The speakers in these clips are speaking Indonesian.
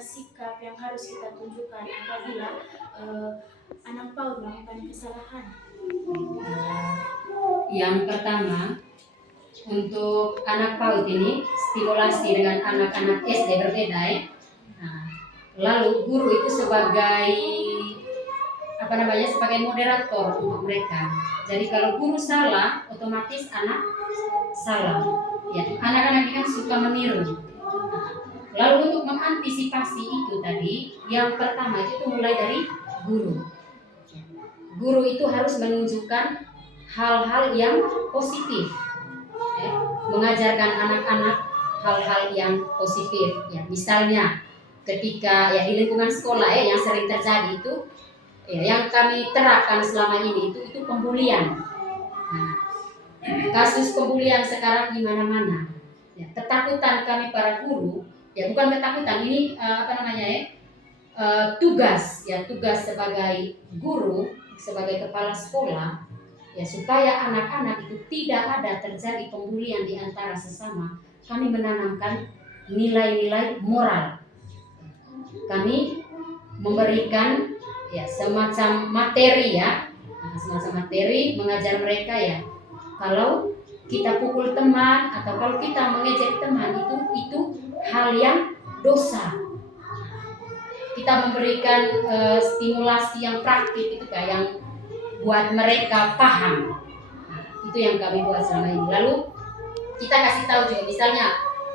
sikap yang harus kita tunjukkan apabila anak PAUD melakukan kesalahan? Yang pertama, untuk anak PAUD ini stimulasi dengan anak-anak SD berbeda ya. Nah, lalu guru itu sebagai sebagai moderator untuk mereka. Jadi kalau guru salah, otomatis anak salah. Ya, anak-anak ini kan suka meniru. Lalu untuk mengantisipasi itu tadi, yang pertama itu mulai dari guru. Guru itu harus menunjukkan hal-hal yang positif, mengajarkan anak-anak hal-hal yang positif. Ya, misalnya ketika ya di lingkungan sekolah yang sering terjadi itu, yang kami terapkan selama ini itu pembulian. Nah, kasus pembulian sekarang di mana-mana. Ya, ketakutan kami para guru, ya bukan ketakutan ini tugas sebagai guru, sebagai kepala sekolah, ya supaya anak-anak itu tidak ada terjadi pembulian di antara sesama. Kami menanamkan nilai-nilai moral. Kami memberikan ya semacam materi mengajar mereka ya. Kalau kita pukul teman atau kalau kita mengejek teman itu hal yang dosa. Kita memberikan stimulasi yang praktik itu kayak yang buat mereka paham. Itu yang kami buat selama ini. Lalu kita kasih tahu juga misalnya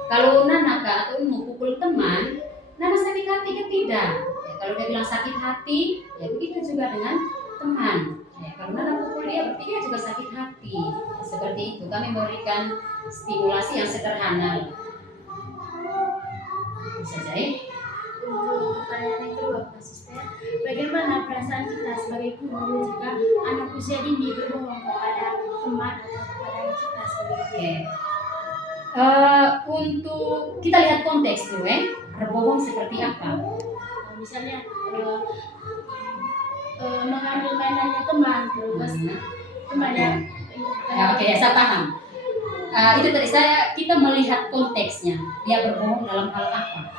kalau Nana atau mau pukul teman, Nana sakit hati kan tidak. Ya, kalau dia bilang sakit hati, ya begitu juga dengan teman. Ya, kalau Nana pukul dia, berarti dia juga sakit hati. Ya, seperti itu. Kami memberikan stimulasi yang sederhana. Bisa jadi. Untuk pertanyaan yang kedua, Pak Suster, bagaimana perasaan kita sebagai guru jika anak usia dini berbohong kepada teman atau kepada kita sebagai guru? Untuk kita lihat konteks dulu berbohong seperti apa? Misalnya mengambil mainannya teman, terus teman yang saya paham. Itu tadi kita melihat konteksnya, dia berbohong dalam hal apa?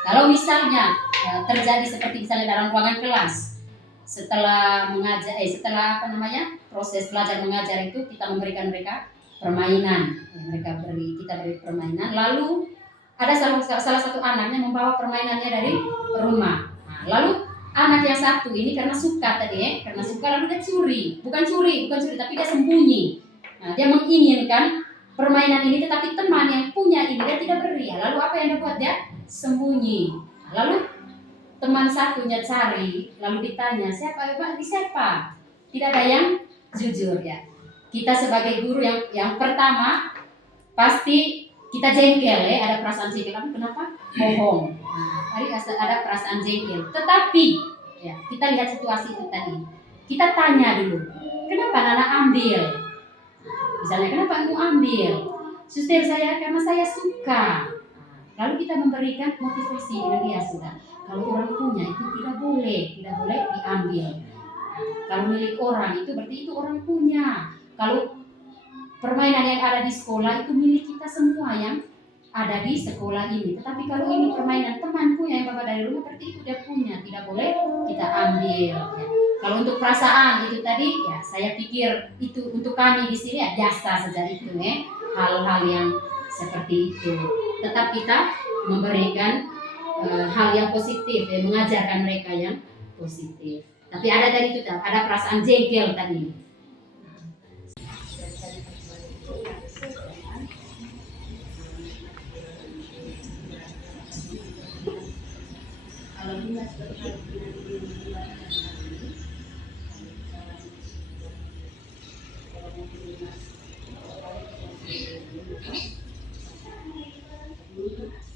Kalau misalnya terjadi seperti misalnya dalam ruangan kelas, setelah mengajar, proses belajar mengajar itu kita memberikan mereka permainan, kita beri permainan. Lalu ada salah satu anaknya membawa permainannya dari rumah. Nah, lalu anak yang satu ini karena suka lalu dia bukan curi, tapi dia sembunyi. Nah, dia menginginkan permainan ini, tetapi teman yang punya ini dia tidak beri. Lalu apa yang dia buat? Dia sembunyi. Lalu teman satunya cari, lalu ditanya siapa? Tidak ada yang jujur ya. Kita sebagai guru yang pertama pasti kita jengkel ada perasaan jengkel. Tapi kenapa? Bohong. Nah, ada perasaan jengkel. Tetapi ya kita lihat situasi itu tadi. Kita tanya dulu, kenapa Nana ambil? Misalnya kenapa kamu ambil? Suster saya karena saya suka. Lalu kita memberikan motivasi dengan dia sudah. Kalau orang punya itu tidak boleh diambil. Kalau milik orang itu berarti itu orang punya. Kalau permainan yang ada di sekolah itu milik kita semua yang ada di sekolah ini. Tetapi kalau ini permainan teman punya yang bawa dari rumah, berarti itu dia punya, tidak boleh kita ambil. Ya. Kalau untuk perasaan itu tadi, ya saya pikir itu untuk kami di sini ya biasa saja itu hal-hal yang seperti itu. Tetap kita memberikan hal yang positif, mengajarkan mereka yang positif. Tapi ada tadi itu, ada perasaan jengkel tadi.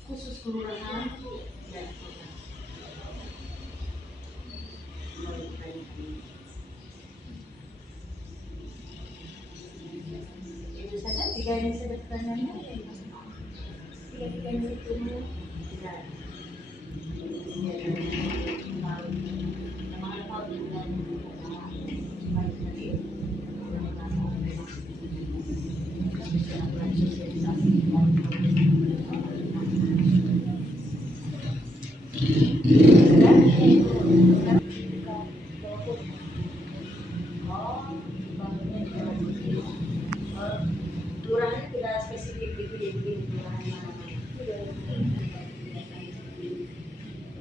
Khusus kelurahan dan kota. Itu saja 3 yang saya pertanyaannya. 3 yang itu tidak. Lurahnya tidak spesifik gitu ya, jadi kelurahan mana-mana.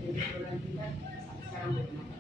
Kelurahan kita sampai sekarang belum ada.